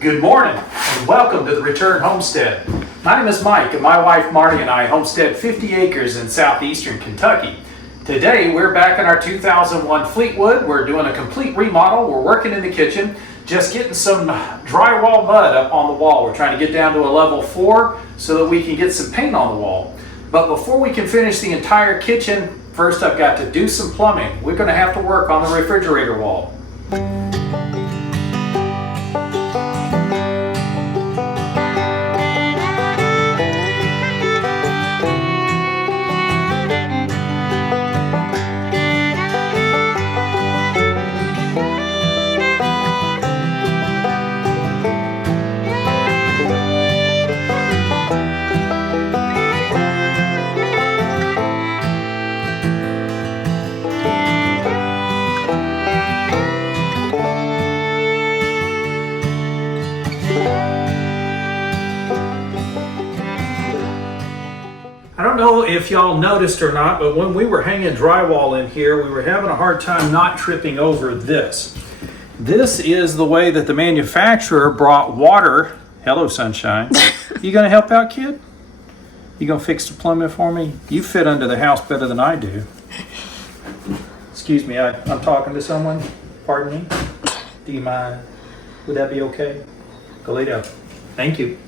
Good morning and welcome to the Return Homestead. My name is Mike and my wife Marty and I homestead 50 acres in southeastern Kentucky. Today we're back in our 2001 Fleetwood. We're doing a complete remodel. We're working in the kitchen, just getting some drywall mud up on the wall. We're trying to get down to a level 4 so that we can get some paint on the wall. But before we can finish the entire kitchen, first I've got to do some plumbing. We're going to have to work on the refrigerator wall. I don't know if y'all noticed or not, but when we were hanging drywall in here, we were having a hard time not tripping over this. This is the way that the manufacturer brought water. Hello, sunshine. You gonna help out, kid? You gonna fix the plumbing for me? You fit under the house better than I do. Excuse me, I'm talking to someone. Pardon me? Do you mind? Would that be okay? Go lay down. Thank you.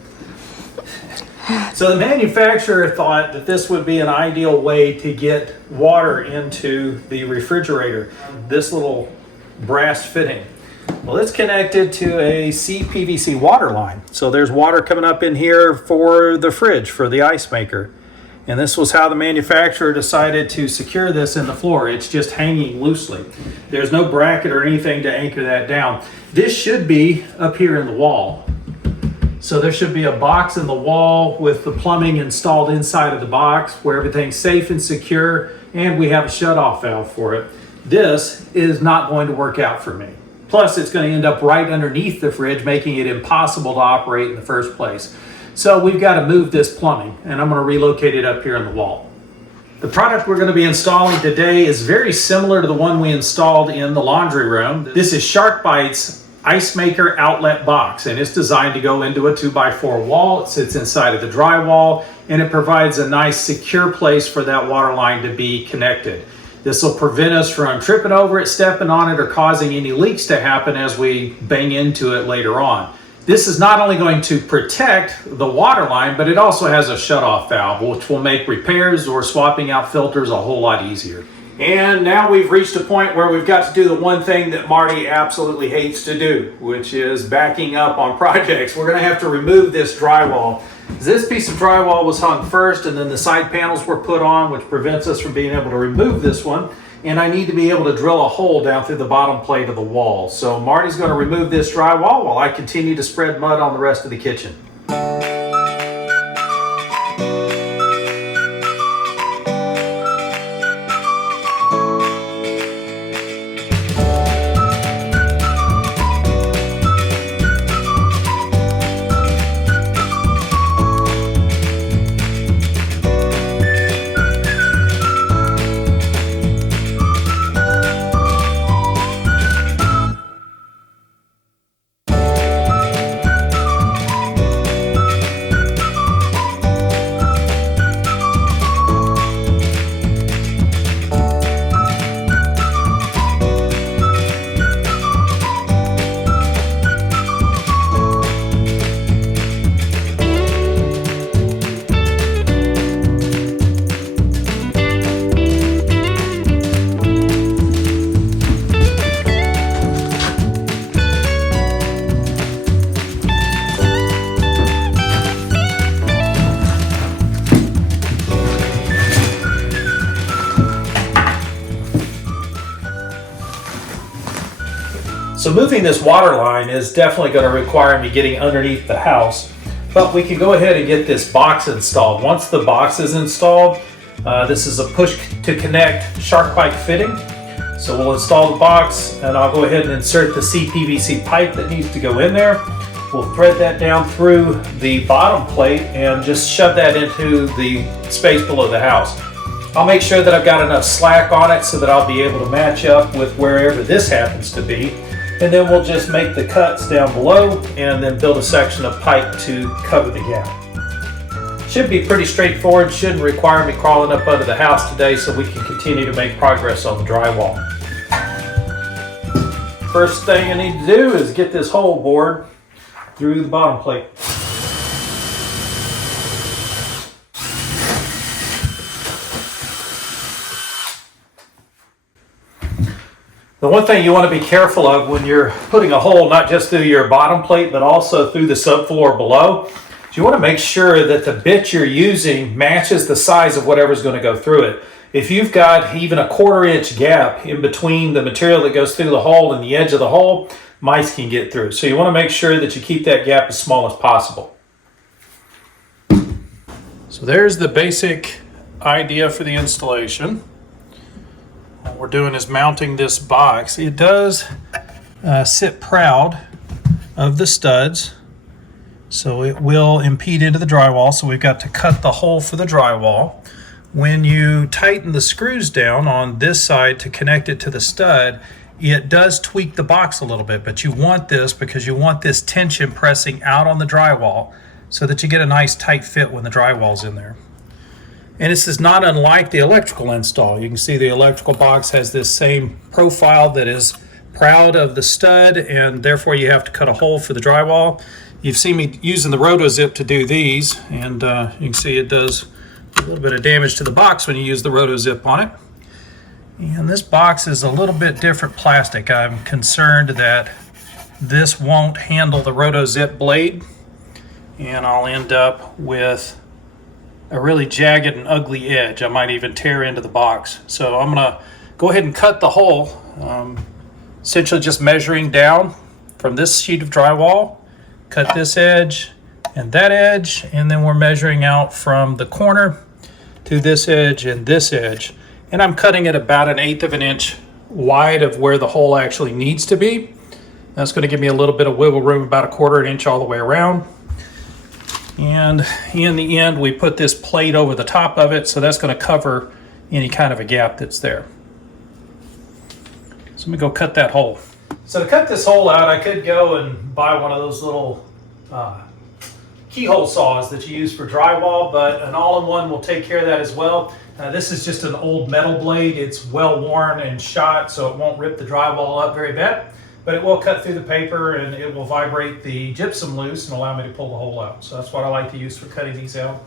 So the manufacturer thought that this would be an ideal way to get water into the refrigerator, this little brass fitting. Well, it's connected to a CPVC water line. So there's water coming up in here for the fridge, for the ice maker. And this was how the manufacturer decided to secure this in the floor. It's just hanging loosely. There's no bracket or anything to anchor that down. This should be up here in the wall. So there should be a box in the wall with the plumbing installed inside of the box where everything's safe and secure, and we have a shut-off valve for it. This is not going to work out for me. Plus, it's going to end up right underneath the fridge, making it impossible to operate in the first place. So we've got to move this plumbing, and I'm going to relocate it up here in the wall. The product we're going to be installing today is very similar to the one we installed in the laundry room. This is SharkBite's ice maker outlet box, and it's designed to go into a 2x4 wall. It sits inside of the drywall, and it provides a nice secure place for that water line to be connected. This will prevent us from tripping over it, stepping on it, or causing any leaks to happen as we bang into it later on. This is not only going to protect the water line, but it also has a shutoff valve, which will make repairs or swapping out filters a whole lot easier. And now we've reached a point where we've got to do the one thing that Marty absolutely hates to do, which is backing up on projects. We're going to have to remove this drywall. This piece of drywall was hung first, and then the side panels were put on, which prevents us from being able to remove this one. And I need to be able to drill a hole down through the bottom plate of the wall. So Marty's going to remove this drywall while I continue to spread mud on the rest of the kitchen. So moving this water line is definitely going to require me getting underneath the house, but we can go ahead and get this box installed. Once the box is installed, this is a push to connect SharkBite fitting. So we'll install the box and I'll go ahead and insert the CPVC pipe that needs to go in there. We'll thread that down through the bottom plate and just shove that into the space below the house. I'll make sure that I've got enough slack on it so that I'll be able to match up with wherever this happens to be. And then we'll just make the cuts down below and then build a section of pipe to cover the gap. Should be pretty straightforward, shouldn't require me crawling up under the house today, so we can continue to make progress on the drywall. First thing I need to do is get this hole bored through the bottom plate. The one thing you want to be careful of when you're putting a hole, not just through your bottom plate, but also through the subfloor below, is you want to make sure that the bit you're using matches the size of whatever's going to go through it. If you've got even a 1/4 inch gap in between the material that goes through the hole and the edge of the hole, mice can get through. So you want to make sure that you keep that gap as small as possible. So there's the basic idea for the installation. What we're doing is mounting this box. It does sit proud of the studs, so it will impede into the drywall, so we've got to cut the hole for the drywall. When you tighten the screws down on this side to connect it to the stud, it does tweak the box a little bit, but you want this because you want this tension pressing out on the drywall so that you get a nice tight fit when the drywall's in there. And this is not unlike the electrical install. You can see the electrical box has this same profile that is proud of the stud, and therefore you have to cut a hole for the drywall. You've seen me using the RotoZip to do these, and you can see it does a little bit of damage to the box when you use the RotoZip on it. And this box is a little bit different plastic. I'm concerned that this won't handle the RotoZip blade, and I'll end up with a really jagged and ugly edge. I might even tear into the box. So I'm gonna go ahead and cut the hole, essentially just measuring down from this sheet of drywall, cut this edge and that edge, and then we're measuring out from the corner to this edge and this edge. And I'm cutting it about 1/8 of an inch wide of where the hole actually needs to be. That's gonna give me a little bit of wiggle room, about 1/4 inch all the way around. And in the end, we put this plate over the top of it, so that's going to cover any kind of a gap that's there. So let me go cut that hole. So to cut this hole out, I could go and buy one of those little keyhole saws that you use for drywall, but an all-in-one will take care of that as well. This is just an old metal blade. It's well worn and shot, so it won't rip the drywall up very bad. But it will cut through the paper and it will vibrate the gypsum loose and allow me to pull the hole out. So that's what I like to use for cutting these out.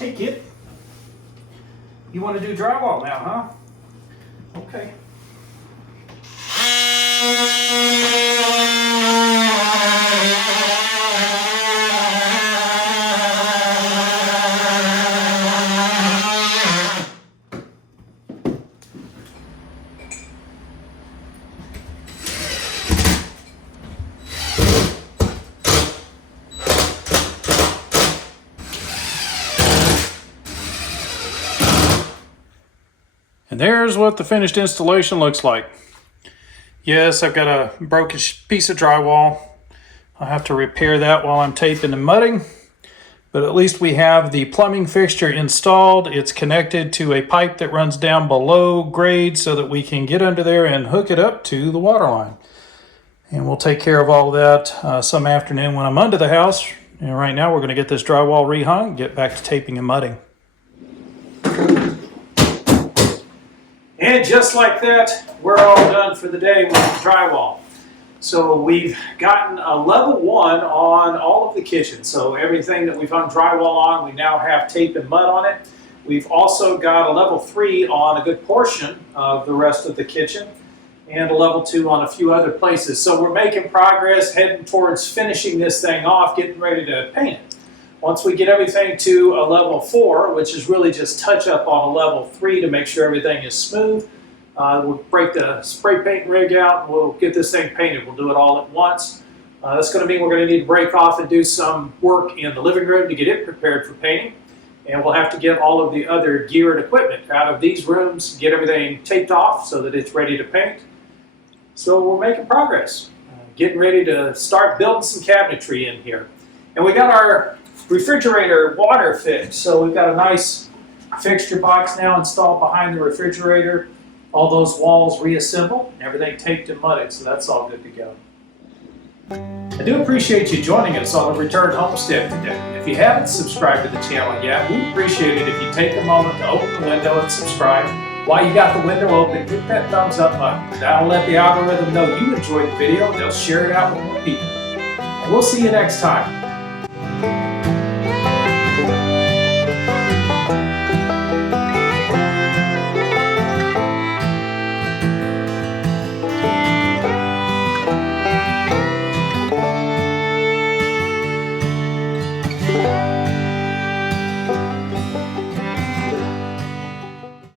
Hey kid, you want to do drywall now, huh? Okay. And there's what the finished installation looks like. Yes, I've got a broken piece of drywall. I'll have to repair that while I'm taping and mudding. But at least we have the plumbing fixture installed. It's connected to a pipe that runs down below grade so that we can get under there and hook it up to the water line. And we'll take care of all of that some afternoon when I'm under the house. And right now we're going to get this drywall rehung, get back to taping and mudding. And just like that, we're all done for the day with the drywall. So we've gotten a level 1 on all of the kitchen. So everything that we've hung drywall on, we now have tape and mud on it. We've also got a level 3 on a good portion of the rest of the kitchen and a level 2 on a few other places. So we're making progress, heading towards finishing this thing off, getting ready to paint it. Once we get everything to a level 4, which is really just touch up on a level 3 to make sure everything is smooth, we'll break the spray paint rig out and we'll get this thing painted. We'll do it all at once. That's going to mean we're going to need to break off and do some work in the living room to get it prepared for painting. and we'll have to get all of the other gear and equipment out of these rooms, get everything taped off so that it's ready to paint. So we're making progress, getting ready to start building some cabinetry in here. And we got our refrigerator water fixed, so we've got a nice fixture box now installed behind the refrigerator. All those walls reassembled, everything taped and mudded, so that's all good to go. I do appreciate you joining us on the Return Homestead today. If you haven't subscribed to the channel yet, we'd appreciate it if you take a moment to open the window and subscribe. While you got the window open, hit that thumbs up button. That'll let the algorithm know you enjoyed the video and they'll share it out with more people. And we'll see you next time.